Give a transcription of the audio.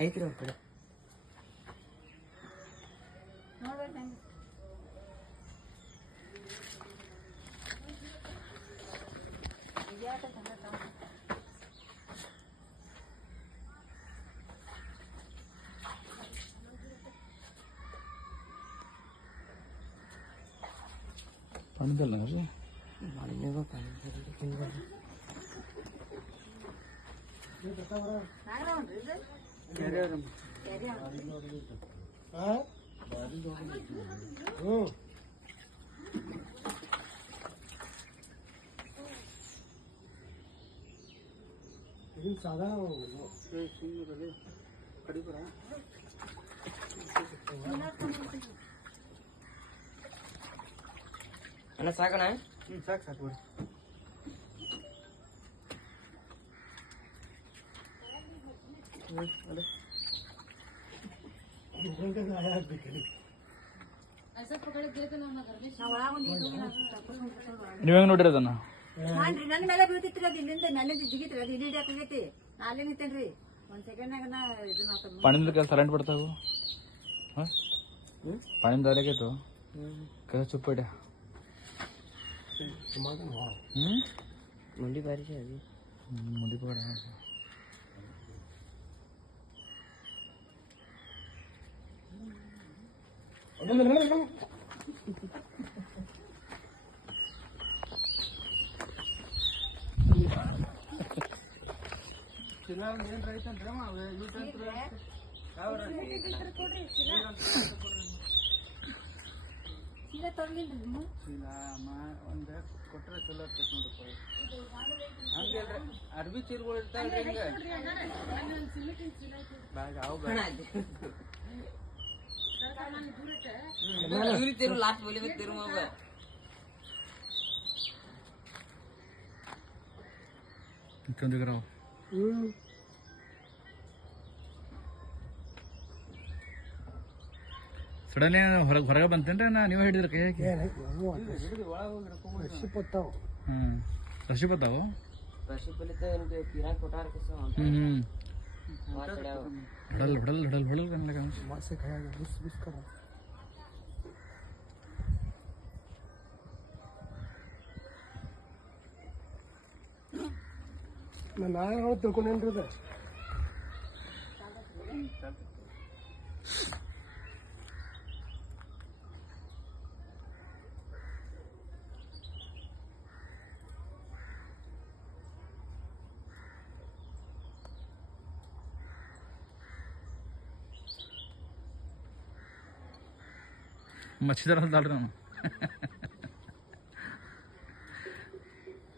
ಐತ್ರಿ ಅವ್ರ ಕಡೆ ಪಣದಲ್ಲ ರೀ ಅಣ್ಣ ಸಾಕಣ್ಣ ಸಾಕು ಸಾಕು ಬಿಡಿ ನೀವ್ ಹೆಂಗ್ ನೋಡ್ರಿ ಅದನ್ನ ನನ್ನ ಮೇಲೆ ಬೀಳ್ತಿತ್ರಿ ಅದು ಇಲ್ಲಿಂದ ನನ್ನಿಂದ ಜಿಗಿತ್ರಿ ಅದು ಇಲ್ಲಿ ಹಿಡಿಯಾಕೈತಿ ನಾ ಅಲ್ಲೇ ನಿಂತೇನ್ರಿ ಒಂದ್ ಸೆಕೆಂಡ್ನಾಗ ಇದನ್ನ ಪಾಣಿಂದ ಕರೆಂಟ್ ಬರ್ತಾವು ಪಾಣಿಂದ ಅದಾಗೈತು ಕಸ ಚುಪ್ಪಡ್ಯ ಮಂಡಿ ಬಾರಿ ಅದು ಮುಂದೆ ಬೇಡ ಏನ್ ರೈತಂದ್ರೆ ಒಂದ್ ಕೊಟ್ರೆ ಚಲೋ ಆಗ್ತೈತಿ ನೋಡ್ರಿ ಹಂಗಲ್ರಿ ಅರ್ಬಿ ಚೀರ್ಗಳು ಇರ್ತಾವ್ರಿ ಹಿಂಗ ಲಾಸ್ಟ್ ಬಲಿಬೇಕು ತಿರುಮೋಗ ಇಕ್ಕೊಂದಿಗ್ರಾವ್ ಸಡನ್ ಹೊರಗೆ ಬಂತೇನ್ರಿ ನಾ ನೀವೇ ಹಿಡಿದ್ರಿ ಕೈ ಹಾಕಿ ರಶಿ ಬತ್ತಾವು ರಶಿ ಬಲಿತ ಪಿರಾ ಕೊಟ್ಟಾರ ಹೊಡಲ್ ಹೊಡಲ್ ಹೊಡಲ್ ಹೊಡಲ್ ಕನ್ಲಕ मासे खाएगा बुस बुस करो ನಾನು ತಿಳ್ಕೊಂಡೇನ್ರಿ ಮಚ್ಚಿದಾರ ಅಂತ ಅಲ್ರಿ ನಾನು